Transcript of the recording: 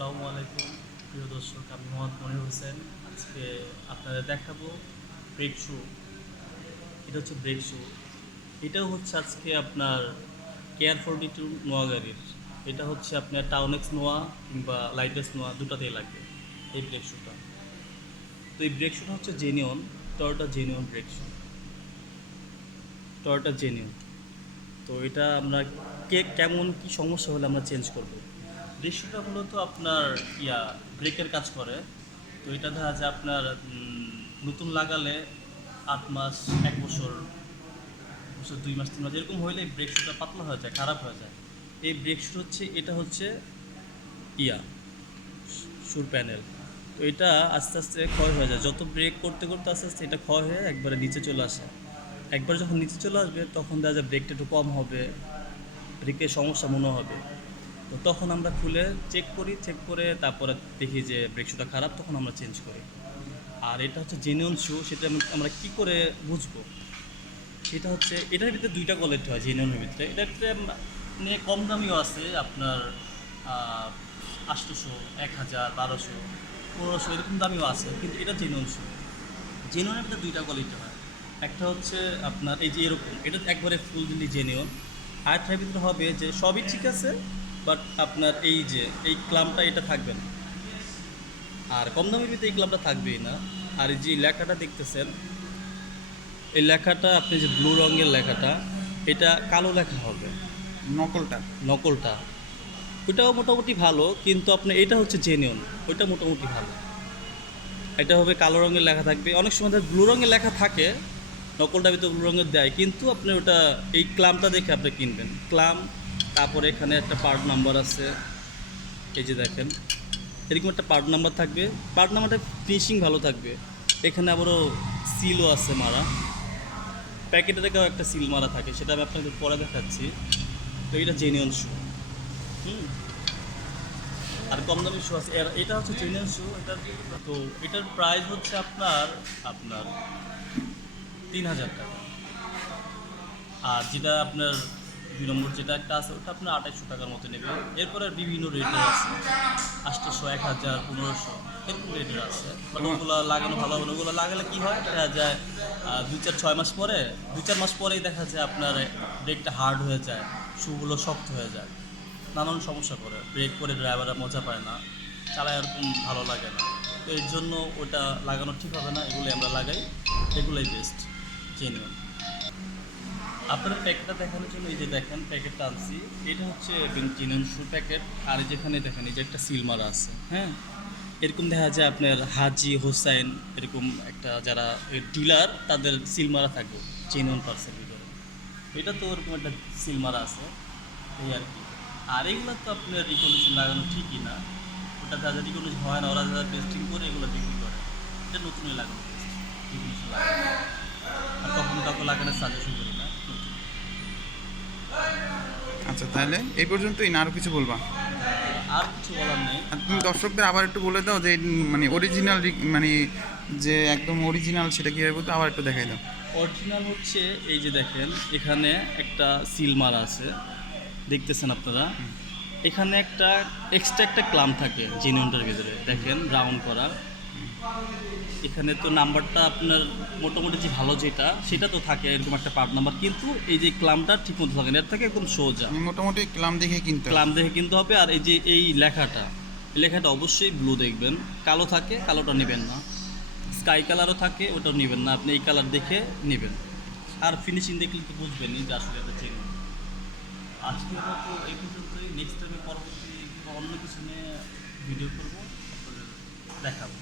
আসসালামু আলাইকুম প্রিয় দর্শক, আমি মোহাম্মদ মনির হোসেন। আজকে আপনাদের দেখাবো ব্রেক শু। এটা হচ্ছে ব্রেক শু। এটাও হচ্ছে আজকে আপনার কেয়ার 42 নোয়া গাড়ির। এটা হচ্ছে আপনার টাউনেক্স নোয়া কিংবা লাইটেক্স নোয়া দুটাতেই লাগবে এই ব্রেক শুটা। তো এই ব্রেক শুটা হচ্ছে জেনিয়ন, টয়োটা জেনিয়ন ব্রেক শু, টয়োটা জেনিয়ন। তো এটা আমরা কেমন কি সমস্যা হলে আমরা চেঞ্জ করব। ব্রেকশুটা মূলত আপনার ব্রেকের কাজ করে। তো এটা দেখা যায় আপনার নতুন লাগালে 8 মাস, 1 বছর, 2 মাস, 3 মাস এরকম হইলে ব্রেক শুটা পাতলা হয়ে যায়, খারাপ হয়ে যায়। এই ব্রেক শুট হচ্ছে, এটা হচ্ছে ইয়া শুর প্যানেল। তো এটা আস্তে আস্তে ক্ষয় হয়ে যায়, যত ব্রেক করতে করতে আস্তে আস্তে এটা ক্ষয় হয়ে একবারে নিচে চলে আসে। একবার যখন নিচে চলে আসবে তখন দেখা যায় ব্রেকটা একটু কম হবে, ব্রেকের সমস্যা মনে হবে। তো তখন আমরা খুলে চেক করি, চেক করে তারপরে দেখি যে ব্রেক শুটা খারাপ, তখন আমরা চেঞ্জ করি। আর এটা হচ্ছে জেনুইন শু, সেটা আমরা কী করে বুঝবো? সেটা হচ্ছে এটার ভিতরে দুইটা কোয়ালিটি হয় জেনুইনের ভিতরে। এটার ভিতরে নিয়ে কম দামিও আছে আপনার 800, 1000, 1200, 1500 এরকম দামিও আছে, কিন্তু এটা জেনুইন শু। জেনুইনের ভিতরে দুইটা কোয়ালিটি হয়। একটা হচ্ছে আপনার এই যে এরকম, এটা একবারে ফুললি জেনুইন। আরেকটার ভিতরে হবে যে সবই ঠিক আছে, বাট আপনার এই যে এই ক্লামটা এটা থাকবে না। আর কম দামের ভিতরে এই ক্লামটা থাকবেই না। আর এই যে লেখাটা দেখতেছেন, এই লেখাটা আপনি যে ব্লু রঙের লেখাটা, এটা কালো লেখা হবে। নকলটা নকলটা ওইটাও মোটামুটি ভালো, কিন্তু আপনার এটা হচ্ছে জেনুইন, ওইটা মোটামুটি ভালো। এটা হবে কালো রঙের লেখা থাকবে, অনেক সময় ব্লু রঙের লেখা থাকে, নকলটা ভিতরে ব্লু রঙের দেয়, কিন্তু আপনি ওটা এই ক্লামটা দেখে আপনি কিনবেন। ক্লাম, তারপরে এখানে একটা পার্ট নাম্বার আছে, এই যে দেখেন এরকম একটা পার্ট নাম্বার থাকবে। পার্ট নাম্বারটা ফিনিশিং ভালো থাকবে। এখানে আবারও সিলও আছে মারা, প্যাকেটে থেকেও একটা সিল মারা থাকে, সেটা আমি আপনাদের পরে দেখাচ্ছি। তো এটা জেনুইন শু। আর কম দামি শু আছে, এটা হচ্ছে জেনুইন শু। তো এটার প্রাইস হচ্ছে আপনার আপনার 3000 টাকা। আর যেটা আপনার 2 নম্বর যেটা একটা আছে, ওটা আপনার 2800 টাকার মতো নেবে। এরপরে বিভিন্ন রেটের আছে, 800, 1000, 1500 এরকম রেটের আছে। বাট ওগুলো লাগানো ভালো হবে না। ওগুলো লাগালে কী হয়, দেখা যায় 2-4-6 মাস পরে, 2-4 মাস পরেই দেখা যায় আপনার ব্রেকটা হার্ড হয়ে যায়, শুগুলো শক্ত হয়ে যায়, নানান সমস্যা করে। ব্রেক করে ড্রাইভাররা মজা পায় না, চালায় এরকম ভালো লাগে না। তো এর জন্য ওটা লাগানো ঠিক হবে না, এগুলোই আমরা লাগাই, এগুলোই বেস্ট জেনুইন। আপনার প্যাকেটটা দেখানোর জন্য এই যে দেখেন প্যাকেটটা আনছি, এটা হচ্ছে জেনুইন শু প্যাকেট। আর যেখানে দেখেন এই যে একটা সিল মারা আছে, হ্যাঁ, এরকম দেখা যায় আপনার হাজি হোসাইন এরকম একটা যারা ডিলার, তাদের সিল মারা থাকবে জেনুইন পার্সেল ভিতরে। এটা তো ওরকম একটা সিল মারা আছে, এই আর কি। আর এগুলো তো আপনার রিকন্ডিশন লাগানো ঠিকই না, ওটা যাদের রিকন্ডিশন হয় না, ওরা যারা টেস্টিং করে এগুলো বিক্রি করে, এটা নতুনই লাগানো রিকন্ডিশন লাগানো। আর কখনো কাউকে লাগানোর সাজেশন করি না। আচ্ছা, তাহলে এই পর্যন্তই না আরও কিছু বলবা? আর কিছু বলার নেই। আর তুমি দর্শকদের আবার একটু বলে দাও যে মানে অরিজিনাল, মানে যে একদম অরিজিনাল সেটা কীভাবে বলতো, আবার একটু দেখাই দাও। অরিজিনাল হচ্ছে এই যে দেখেন এখানে একটা সিল মারা আছে, দেখতেছেন আপনারা। এখানে একটা এক্সট্রা একটা ক্লাম থাকে জেনুইনটার ভিতরে, দেখেন রাউন্ড করা। এখানে তো নাম্বারটা আপনার মোটামুটি যে ভালো যেটা, সেটা তো থাকে এরকম একটা পার্ট নাম্বার, কিন্তু এই যে ক্লামটা ঠিক মতো থাকে না, এর থেকে একদম সোজা। মোটামুটি ক্লাম দেখে কিনতে হবে। ক্লাম দেখে কিনতে হবে। আর এই যে এই লেখাটা, এই লেখাটা অবশ্যই ব্লু দেখবেন, কালো থাকে কালোটা নেবেন না, স্কাই কালারও থাকে ওটাও নেবেন না, আপনি এই কালার দেখে নেবেন। আর ফিনিশিং দেখলে তো বুঝবেনই যে আসলে এটা চেন। আজকের মতো এই পর্যন্তই। নেক্সট টাইমে পরবর্তী অন্য কিছু নিয়ে ভিডিও করবো, আপনাদের দেখাবো।